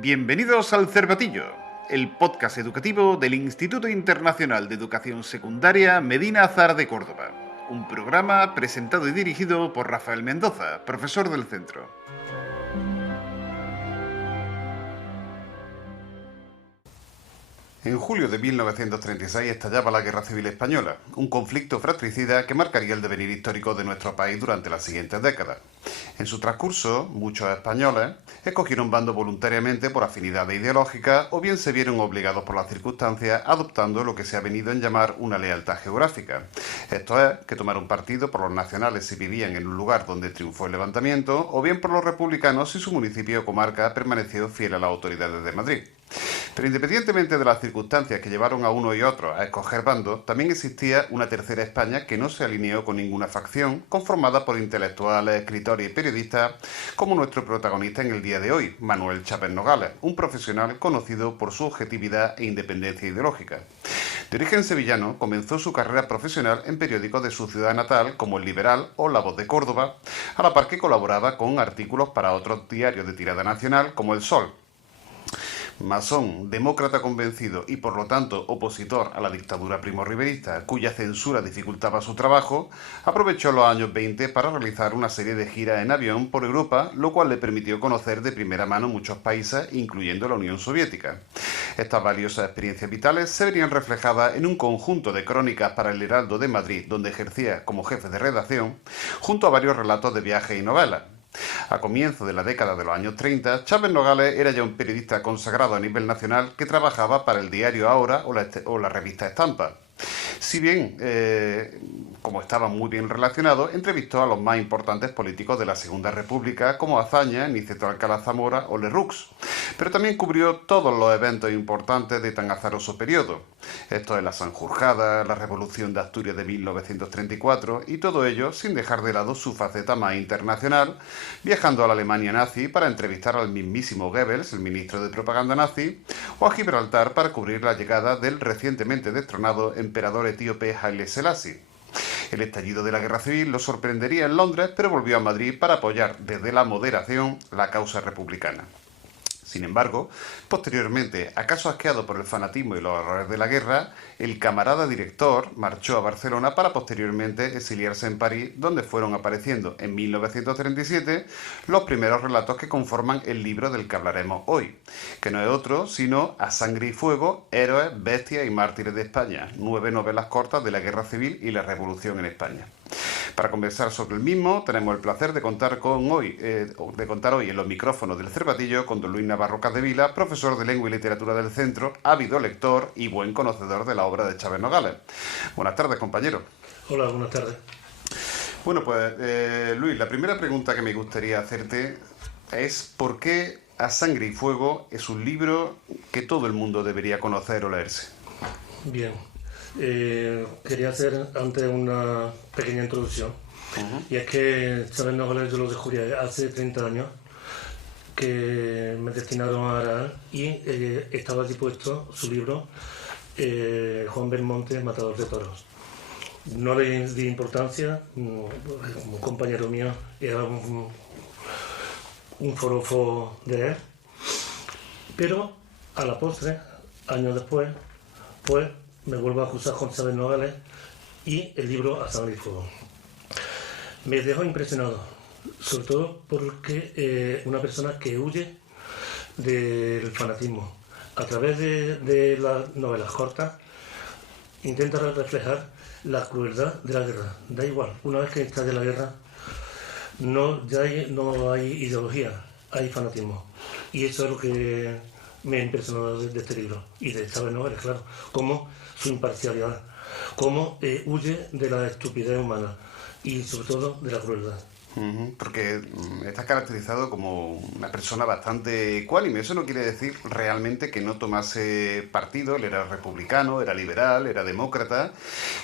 Bienvenidos al Cervatillo, el podcast educativo del Instituto Internacional de Educación Secundaria Medina Azar de Córdoba. Un programa presentado y dirigido por Rafael Mendoza, profesor del centro. En julio de 1936 estallaba la Guerra Civil Española, un conflicto fratricida que marcaría el devenir histórico de nuestro país durante las siguientes décadas. En su transcurso, muchos españoles escogieron bando voluntariamente por afinidades ideológicas o bien se vieron obligados por las circunstancias adoptando lo que se ha venido en llamar una lealtad geográfica. Esto es, que tomaron partido por los nacionales si vivían en un lugar donde triunfó el levantamiento o bien por los republicanos si su municipio o comarca permaneció fiel a las autoridades de Madrid. Pero independientemente de las circunstancias que llevaron a uno y otro a escoger bando, también existía una tercera España que no se alineó con ninguna facción, conformada por intelectuales, escritores y periodistas, como nuestro protagonista en el día de hoy, Manuel Chávez Nogales, un profesional conocido por su objetividad e independencia ideológica. De origen sevillano, comenzó su carrera profesional en periódicos de su ciudad natal, como El Liberal o La Voz de Córdoba, a la par que colaboraba con artículos para otros diarios de tirada nacional, como El Sol. Masón, demócrata convencido y por lo tanto opositor a la dictadura primo-riverista, cuya censura dificultaba su trabajo, aprovechó los años 20 para realizar una serie de giras en avión por Europa, lo cual le permitió conocer de primera mano muchos países, incluyendo la Unión Soviética. Estas valiosas experiencias vitales se verían reflejadas en un conjunto de crónicas para el Heraldo de Madrid, donde ejercía como jefe de redacción, junto a varios relatos de viajes y novelas. A comienzos de la década de los años 30, Chávez Nogales era ya un periodista consagrado a nivel nacional que trabajaba para el diario Ahora o la revista Estampa. Si bien, como estaba muy bien relacionado, entrevistó a los más importantes políticos de la Segunda República, como Azaña, Niceto Alcalá Zamora o Lerroux. Pero también cubrió todos los eventos importantes de tan azaroso periodo. Esto es la Sanjurjada, la Revolución de Asturias de 1934, y todo ello sin dejar de lado su faceta más internacional, viajando a la Alemania nazi para entrevistar al mismísimo Goebbels, el ministro de propaganda nazi, o a Gibraltar para cubrir la llegada del recientemente destronado emperador etíope Haile Selassie. El estallido de la Guerra Civil lo sorprendería en Londres, pero volvió a Madrid para apoyar desde la moderación la causa republicana. Sin embargo, posteriormente, acaso asqueado por el fanatismo y los horrores de la guerra, el camarada director marchó a Barcelona para posteriormente exiliarse en París, donde fueron apareciendo en 1937 los primeros relatos que conforman el libro del que hablaremos hoy, que no es otro sino A Sangre y Fuego, Héroes, Bestias y Mártires de España, 9 novelas cortas de la Guerra Civil y la Revolución en España. Para conversar sobre el mismo, tenemos el placer de contar hoy en los micrófonos del Cervatillo con don Luis Navarro Capdevila, profesor de Lengua y Literatura del Centro, ávido lector y buen conocedor de la obra de Chávez Nogales. Buenas tardes, compañero. Hola, buenas tardes. Bueno, pues Luis, la primera pregunta que me gustaría hacerte es ¿por qué A Sangre y Fuego es un libro que todo el mundo debería conocer o leerse? Bien. Quería hacer antes una pequeña introducción. Y es que Chávez Nogales yo lo descubrí hace 30 años que me destinaron a Aral y estaba allí puesto su libro Juan Belmonte, Matador de Toros. No le di importancia, un compañero mío era un forofo de él, pero a la postre, años después, pues me vuelvo a acusar con Chávez Nogales y el libro A Sangre y Fuego. Me dejó impresionado, sobre todo porque una persona que huye del fanatismo, a través de las novelas cortas, intenta reflejar la crueldad de la guerra. Da igual, una vez que estalle la guerra, no hay ideología, hay fanatismo. Y eso es lo que me impresionó de este libro, y de Chávez Nogales, claro, como su imparcialidad, cómo huye de la estupidez humana y sobre todo de la crueldad. Porque está caracterizado como una persona bastante ecuánime. Eso no quiere decir realmente que no tomase partido. Él era republicano, era liberal, era demócrata,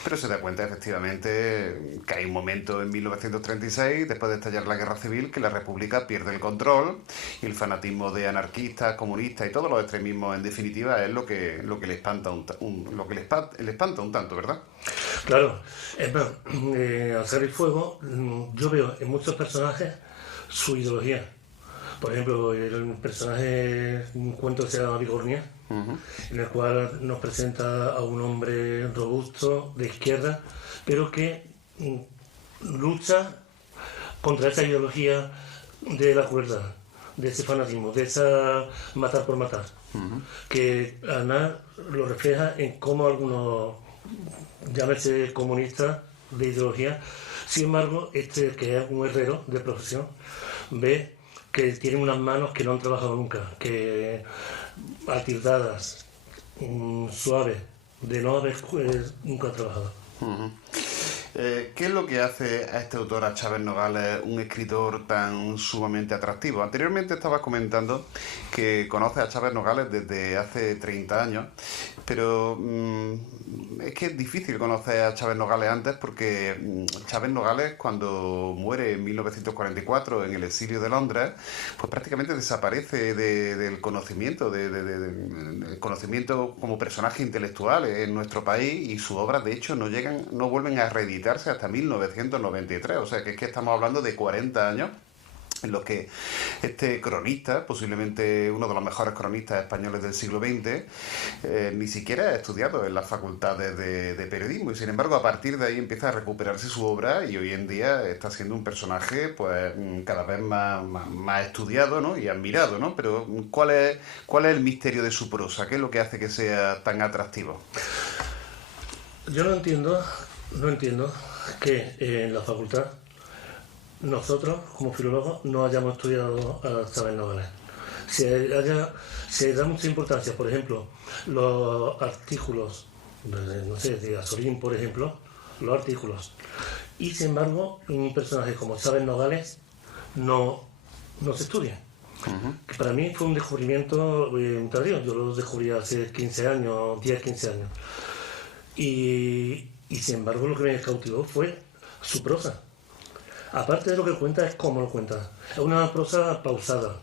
pero se da cuenta efectivamente que hay un momento en 1936, después de estallar la Guerra Civil, que la República pierde el control y el fanatismo de anarquistas, comunistas y todos los extremismos en definitiva es lo que le espanta le espanta un tanto, ¿verdad? Claro, es más, A Sangre y Fuego yo veo en muchos personajes su ideología, Por ejemplo, el personaje, un cuento que se llama Vigornia, en el cual nos presenta a un hombre robusto, de izquierda, pero que lucha contra esa ideología de la crueldad, de ese fanatismo, de esa matar por matar, que además lo refleja en cómo algunos, llámese comunistas de ideología, sin embargo, este que es un herrero de profesión, ve que tiene unas manos que no han trabajado nunca, que atildadas, suaves, de no haber nunca trabajado. ¿Qué es lo que hace a este autor, a Chávez Nogales, un escritor tan sumamente atractivo? Anteriormente estabas comentando que conoces a Chávez Nogales desde hace 30 años, pero es que es difícil conocer a Chávez Nogales antes porque Chávez Nogales, cuando muere en 1944 en el exilio de Londres, pues prácticamente desaparece del conocimiento, del conocimiento como personaje intelectual en nuestro país, y sus obras de hecho no vuelven a reeditarse hasta 1993, o sea que es que estamos hablando de 40 años en los que este cronista, posiblemente uno de los mejores cronistas españoles del siglo XX, ni siquiera ha estudiado en las facultades de periodismo, y sin embargo a partir de ahí empieza a recuperarse su obra, y hoy en día está siendo un personaje pues cada vez más estudiado, ¿no?, y admirado, ¿no? Pero ¿cuál es el misterio de su prosa? ¿Qué es lo que hace que sea tan atractivo? Yo no entiendo que en la facultad nosotros, como filólogos, no hayamos estudiado a Chávez Nogales. Se da mucha importancia, por ejemplo, los artículos, no sé, de Azorín, por ejemplo, los artículos. Y sin embargo, un personaje como Chávez Nogales no se estudia. Que para mí fue un descubrimiento tardío. Yo lo descubrí hace 15 años, 10, 15 años. Y sin embargo lo que me cautivó fue su prosa. Aparte de lo que cuenta, es cómo lo cuenta. Es una prosa pausada,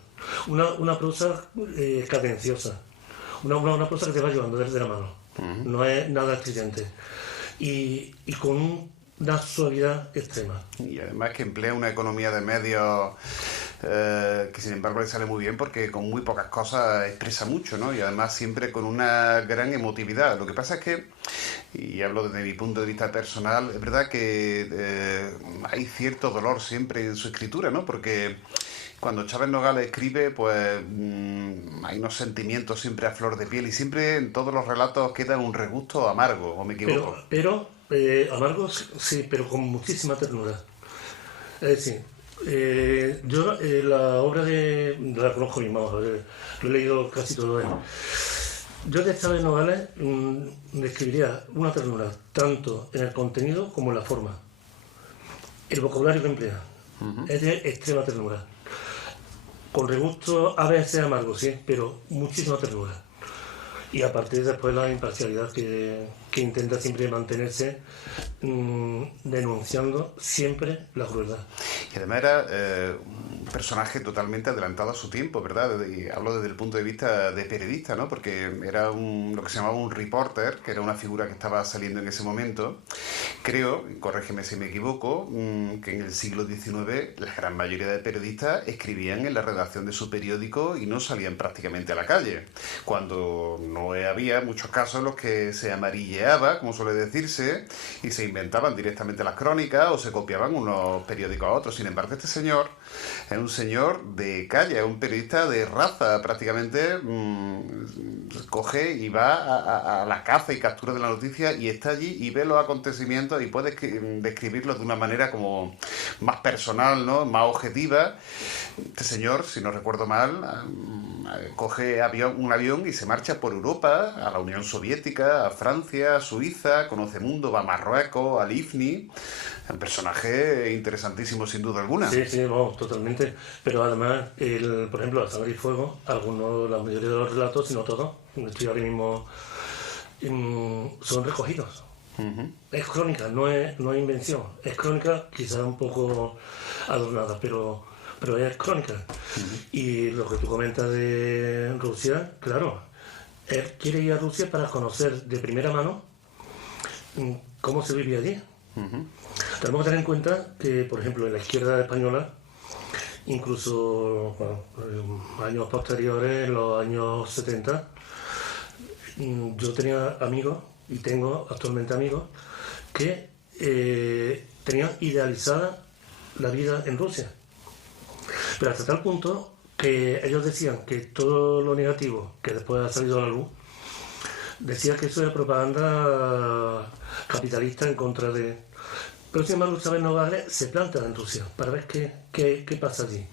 una prosa cadenciosa, una prosa que te va llevando desde la mano. No es nada estridente. Y con una suavidad extrema. Y además que emplea una economía de medios que sin embargo le sale muy bien, porque con muy pocas cosas expresa mucho, ¿no? Y además siempre con una gran emotividad. Lo que pasa es que, y hablo desde mi punto de vista personal, es verdad que hay cierto dolor siempre en su escritura, ¿no? Porque cuando Chávez Nogales escribe, pues hay unos sentimientos siempre a flor de piel, y siempre en todos los relatos queda un regusto amargo, ¿o me equivoco? Pero amargo sí, pero con muchísima ternura. Es decir, yo la obra la conozco bien, vamos a ver, lo he leído casi todo él. Yo de Chávez Nogales describiría una ternura tanto en el contenido como en la forma. El vocabulario que emplea es de extrema ternura. Con regusto a veces amargo, sí, pero muchísima ternura. Y a partir después la imparcialidad que intenta siempre mantenerse, denunciando siempre la crueldad. Y además era un personaje totalmente adelantado a su tiempo, ¿verdad? Y hablo desde el punto de vista de periodista, ¿no? Porque era lo que se llamaba un reporter, que era una figura que estaba saliendo en ese momento. Creo, corrígeme si me equivoco, que en el siglo XIX la gran mayoría de periodistas escribían en la redacción de su periódico y no salían prácticamente a la calle. Cuando no había muchos casos en los que se amarilleaba, como suele decirse, y se inventaban directamente las crónicas o se copiaban unos periódicos a otros. Sin embargo, este señor es un señor de calle, es un periodista de raza, prácticamente coge y va a la caza y captura de la noticia, y está allí y ve los acontecimientos y puede describirlos de una manera como más personal, ¿no?, más objetiva. Este señor, si no recuerdo mal, coge un avión y se marcha por Europa, a la Unión Soviética, a Francia, a Suiza, conoce mundo, va a Marruecos, a Ifni. Un personaje interesantísimo sin duda alguna. Sí, no, totalmente. Pero además, por ejemplo, La Sangre y Fuego, la mayoría de los relatos, si no todos, estoy ahora mismo, son recogidos. Es crónica, no es invención. Es crónica, quizás un poco adornada, pero es crónica. Y lo que tú comentas de Rusia, claro, él quiere ir a Rusia para conocer de primera mano cómo se vivía allí. Tenemos que tener en cuenta que, por ejemplo, en la izquierda española incluso años posteriores, en los años 70, yo tenía amigos, y tengo actualmente amigos, que tenían idealizada la vida en Rusia. Pero hasta tal punto que ellos decían que todo lo negativo que después ha salido a la luz, decía que eso era propaganda capitalista en contra de... Pero sin embargo, Chávez Nogales se planta en Rusia para ver qué pasa allí.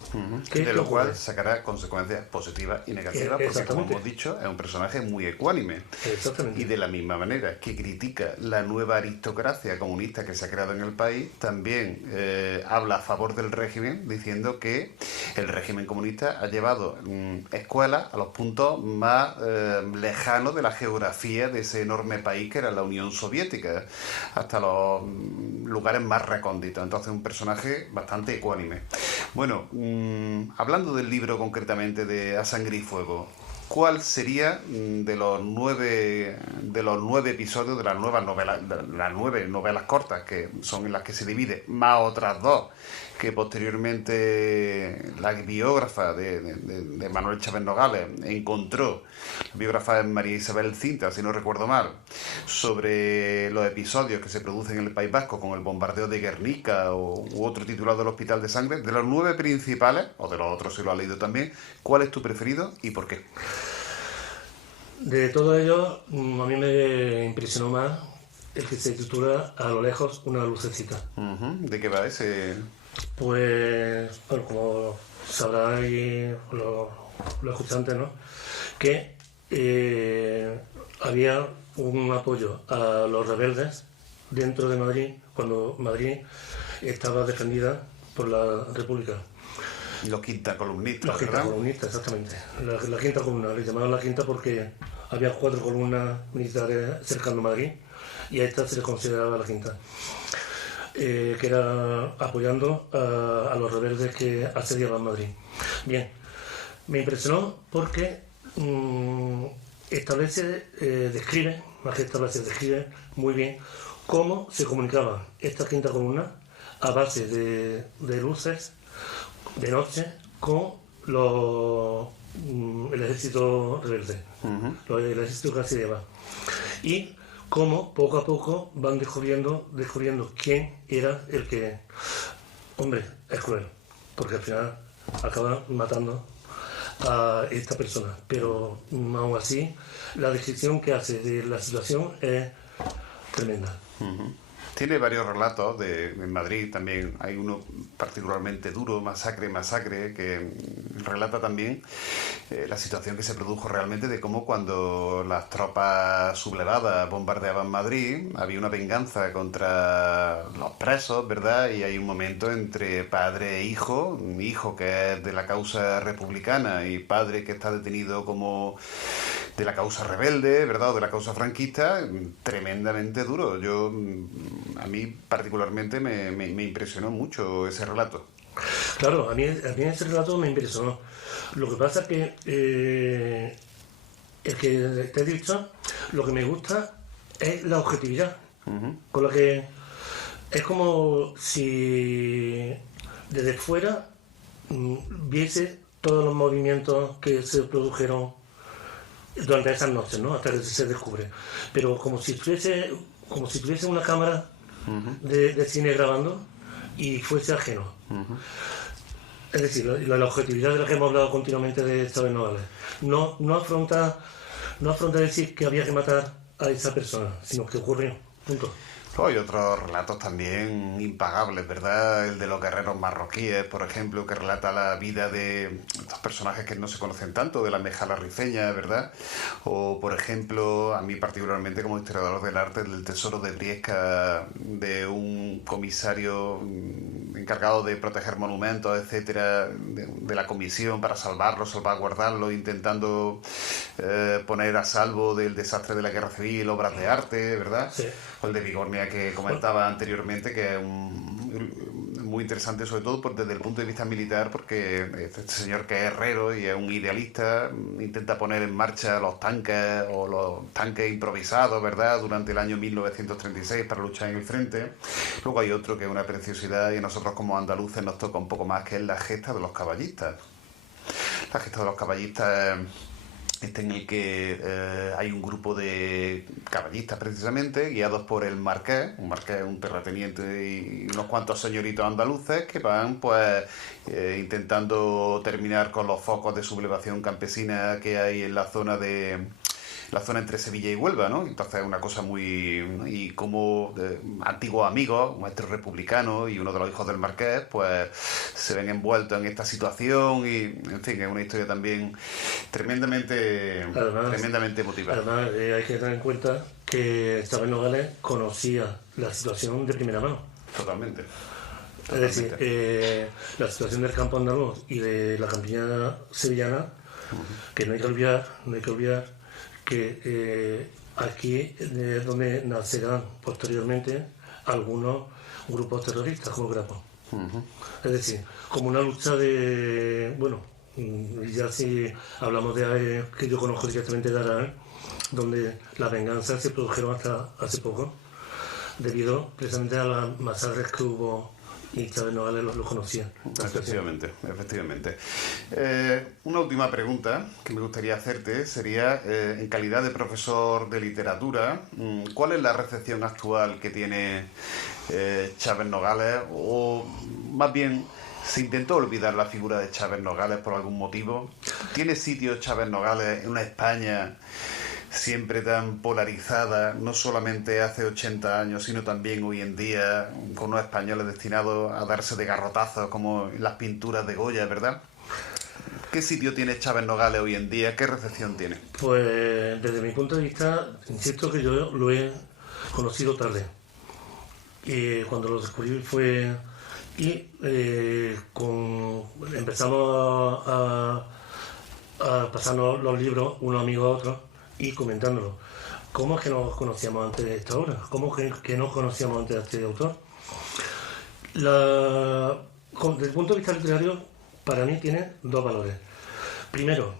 De lo cual sacará consecuencias positivas y negativas, porque como hemos dicho, es un personaje muy ecuánime. Y de la misma manera que critica la nueva aristocracia comunista que se ha creado en el país, también habla a favor del régimen, diciendo que el régimen comunista ha llevado escuelas a los puntos más lejanos de la geografía de ese enorme país que era la Unión Soviética, hasta los lugares más recónditos. Entonces, un personaje bastante ecuánime. Bueno, hablando del libro concretamente de A Sangre y Fuego, ¿cuál sería de los nueve episodios de las nueve novelas cortas, que son en las que se divide, más otras dos que posteriormente la biógrafa de Manuel Chávez Nogales encontró, la biógrafa es María Isabel Cinta, si no recuerdo mal, sobre los episodios que se producen en el País Vasco con el bombardeo de Guernica u otro titulado del Hospital de Sangre? De los 9 principales, o de los otros si lo has leído también, ¿cuál es tu preferido y por qué? De todos ellos, a mí me impresionó más el que se titula A lo lejos, una lucecita. ¿De qué va ese...? Pues, bueno, como sabrán los escuchantes, ¿no?, que había un apoyo a los rebeldes dentro de Madrid, cuando Madrid estaba defendida por la República. Los quinta columnistas, Los quinta columnistas, exactamente. La quinta columna, le llamaban la quinta porque había 4 columnas militares cercano a Madrid y a esta se le consideraba la quinta. Que era apoyando a los rebeldes que asediaban Madrid. Bien, me impresionó porque describe muy bien cómo se comunicaba esta quinta columna a base de luces de noche con el ejército rebelde, el ejército que asediaba. Y cómo poco a poco van descubriendo quién era el que... Hombre, es cruel, porque al final acaban matando a esta persona, pero aún así la descripción que hace de la situación es tremenda. Tiene varios relatos en Madrid, también hay uno particularmente duro, Masacre, que relata también la situación que se produjo realmente de cómo cuando las tropas sublevadas bombardeaban Madrid, había una venganza contra los presos, ¿verdad? Y hay un momento entre padre e hijo, un hijo que es de la causa republicana y padre que está detenido como de la causa rebelde, ¿verdad? O de la causa franquista, tremendamente duro. A mí particularmente me impresionó mucho ese relato. Claro, a mí ese relato me impresionó. Lo que pasa es que el que te he dicho, lo que me gusta es la objetividad, con la que es como si desde fuera viese todos los movimientos que se produjeron durante esas noches, ¿no?, hasta que se descubre. Pero como si tuviese una cámara de cine grabando y fuese ajeno. Es decir, la objetividad de la que hemos hablado continuamente de Chávez Nogales. No afronta decir que había que matar a esa persona, sino que ocurrió. Punto. Hay otros relatos también impagables, ¿verdad? El de los guerreros marroquíes, por ejemplo, que relata la vida de estos personajes que no se conocen tanto, de la Mejala Rifeña, ¿verdad? O, por ejemplo, a mí particularmente como historiador del arte, del Tesoro de Briesca, de un comisario encargado de proteger monumentos, etcétera, de la comisión para salvaguardarlos, intentando poner a salvo del desastre de la guerra civil obras de arte, ¿verdad? Sí. O el de Bigornia que comentaba anteriormente, que es un muy interesante, sobre todo desde el punto de vista militar, porque este señor que es herrero y es un idealista, intenta poner en marcha los tanques o los tanques improvisados, ¿verdad?, durante el año 1936 para luchar en el frente. Luego hay otro que es una preciosidad y a nosotros como andaluces nos toca un poco más, que es la gesta de los caballistas. La gesta de los caballistas, en el que hay un grupo de caballistas precisamente, guiados por el marqués, un terrateniente y unos cuantos señoritos andaluces que van pues intentando terminar con los focos de sublevación campesina que hay en la zona entre Sevilla y Huelva, ¿no? Entonces es una cosa muy... Y como antiguos amigos, un maestro republicano y uno de los hijos del marqués, pues se ven envueltos en esta situación y, en fin, es una historia también tremendamente emotiva. Además, hay que tener en cuenta que Chávez Nogales conocía la situación de primera mano. Totalmente. Es decir, la situación del campo andaluz y de la campiña sevillana, que no hay que olvidar que aquí es donde nacerán posteriormente algunos grupos terroristas como Grapo. Es decir, como una lucha de... Bueno, ya si hablamos de que yo conozco directamente de Arán, donde las venganzas se produjeron hasta hace poco, debido precisamente a las masacres que hubo y Chávez Nogales lo conocía. Efectivamente. Una última pregunta que me gustaría hacerte sería, en calidad de profesor de literatura, ¿cuál es la recepción actual que tiene Chávez Nogales? O más bien, ¿se intentó olvidar la figura de Chávez Nogales por algún motivo? ¿Tiene sitio Chávez Nogales en una España siempre tan polarizada, no solamente hace 80 años, sino también hoy en día, con unos españoles destinados a darse de garrotazos como en las pinturas de Goya, ¿verdad? ¿Qué sitio tiene Chávez Nogales hoy en día? ¿Qué recepción tiene? Pues desde mi punto de vista, insisto que yo lo he conocido tarde. Y cuando lo descubrí fue... Y empezamos a pasarnos los libros unos amigos a otros y comentándolo. ¿Cómo es que nos conocíamos antes de esta obra? ¿Cómo es que nos conocíamos antes de este autor? Desde el punto de vista literario, para mí tiene dos valores. Primero,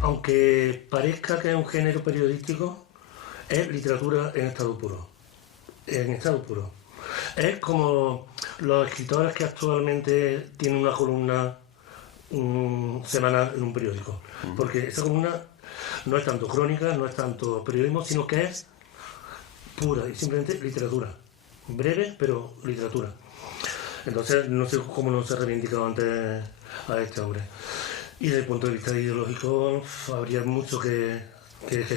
aunque parezca que es un género periodístico, es literatura en estado puro. Es como los escritores que actualmente tienen una columna semanal en un periódico. Porque esa columna no es tanto crónica, no es tanto periodismo, sino que es pura y simplemente literatura. Breve, pero literatura. Entonces, no sé cómo no se ha reivindicado antes a este hombre. Y desde el punto de vista ideológico, habría mucho que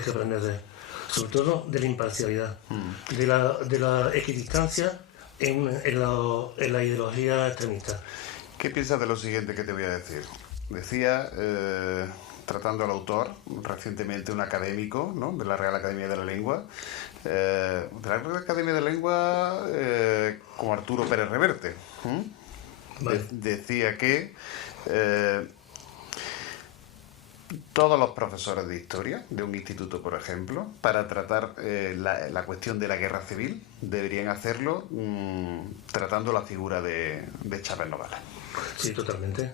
aprender de él. Sobre todo de la imparcialidad, de la equidistancia en la ideología extremista. ¿Qué piensas de lo siguiente que te voy a decir? Decía, tratando al autor, recientemente un académico, ¿no?, de la Real Academia de la Lengua, como Arturo Pérez Reverte. Vale. Decía que todos los profesores de historia de un instituto, por ejemplo, para tratar la cuestión de la guerra civil, deberían hacerlo tratando la figura de Chávez Nogales. Sí, totalmente.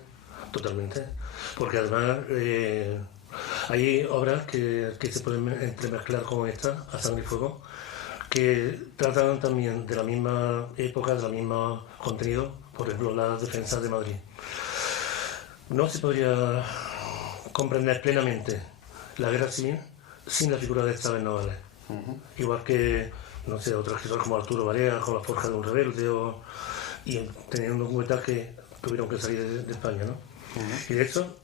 Porque además hay obras que se pueden entremezclar con esta, A Sangre y Fuego, que tratan también de la misma época, de la misma contenido, por ejemplo, la defensa de Madrid. No se podría comprender plenamente la guerra civil sin la figura de Chávez Nogales. Igual que, no sé, otros escritores como Arturo Barea, con La Forja de un Rebelde, y teniendo en cuenta que tuvieron que salir de España, ¿no? Y de hecho,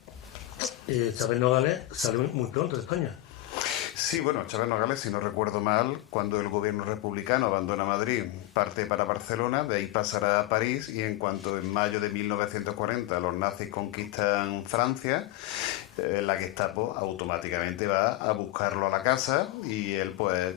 Chávez Nogales salió muy pronto de España. Sí, bueno, Chávez Nogales, si no recuerdo mal, cuando el gobierno republicano abandona Madrid, parte para Barcelona, de ahí pasará a París, y en cuanto en mayo de 1940 los nazis conquistan Francia, la Gestapo automáticamente va a buscarlo a la casa, y él pues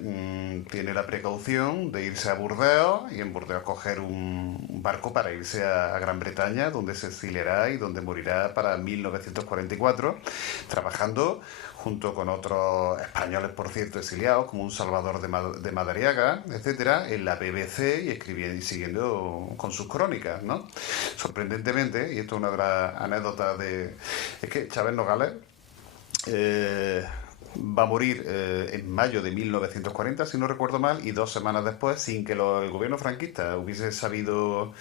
tiene la precaución de irse a Burdeos, y en Burdeos coger un barco para irse a Gran Bretaña, donde se exiliará y donde morirá para 1944, trabajando junto con otros españoles, por cierto, exiliados, como un Salvador de Madariaga, etcétera, en la BBC y escribiendo y siguiendo con sus crónicas, ¿no? Sorprendentemente, y esto es una de las anécdotas es que Chávez Nogales va a morir en mayo de 1940, si no recuerdo mal, y 2 semanas después, sin que el gobierno franquista hubiese sabido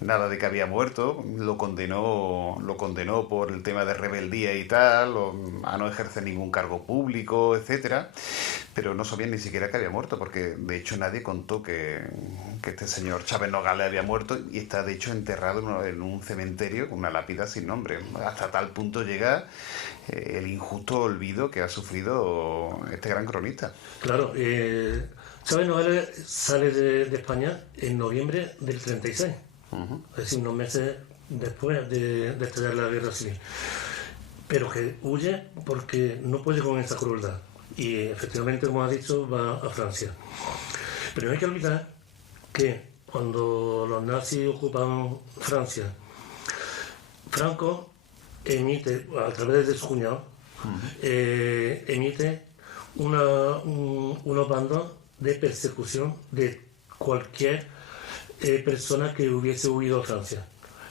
nada de que había muerto, lo condenó por el tema de rebeldía y tal, a no ejercer ningún cargo público, etcétera, pero no sabían ni siquiera que había muerto, porque de hecho nadie contó que este señor Chávez Nogales había muerto, y está de hecho enterrado en un cementerio con una lápida sin nombre. Hasta tal punto llega el injusto olvido que ha sufrido este gran cronista. Claro, Chávez Nogales sale de España en noviembre del 36, es decir, unos meses después de estallar la guerra civil, pero que huye porque no puede con esa crueldad, y efectivamente, como ha dicho, va a Francia. Pero no hay que olvidar que cuando los nazis ocupan Francia, Franco emite, a través de su cuñado, emite unos bandos de persecución de cualquier persona que hubiese huido a Francia,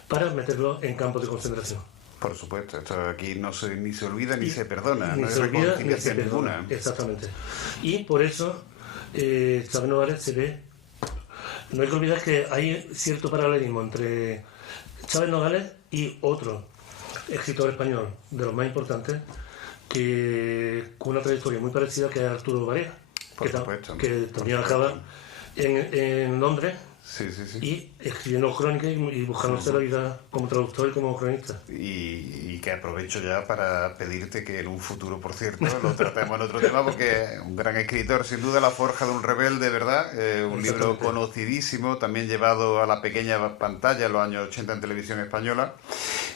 para meterlo en campos de concentración. Por supuesto, esto aquí ni se olvida ni se perdona, Ni no hay se olvida, reconciliación ninguna. Exactamente. Y por eso Chávez Nogales se ve. No hay que olvidar que hay cierto paralelismo entre Chávez Nogales y otro escritor español, de los más importantes, con una trayectoria muy parecida, que es Arturo Varela, que también acaba en Londres. Sí. Y escribiendo crónicas y buscándose la vida como traductor y como cronista. Y que aprovecho ya para pedirte que en un futuro, por cierto, lo tratemos en otro tema, porque es un gran escritor, sin duda, La forja de un rebelde, ¿verdad? Un libro conocidísimo, también llevado a la pequeña pantalla en los años 80 en televisión española,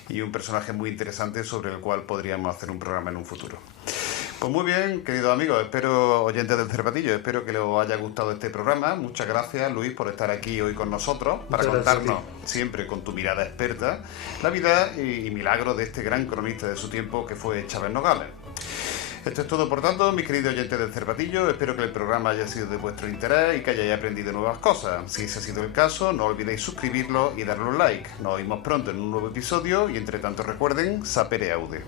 y un personaje muy interesante sobre el cual podríamos hacer un programa en un futuro. Pues muy bien, queridos amigos, oyentes del Cervatillo, espero que les haya gustado este programa. Muchas gracias, Luis, por estar aquí hoy con nosotros, para contarnos, siempre con tu mirada experta, la vida y milagros de este gran cronista de su tiempo, que fue Chávez Nogales. Esto es todo, por tanto, mis queridos oyentes del Cervatillo. Espero que el programa haya sido de vuestro interés y que hayáis aprendido nuevas cosas. Si ese ha sido el caso, no olvidéis suscribirlo y darle un like. Nos oímos pronto en un nuevo episodio y, entre tanto, recuerden, sapere aude.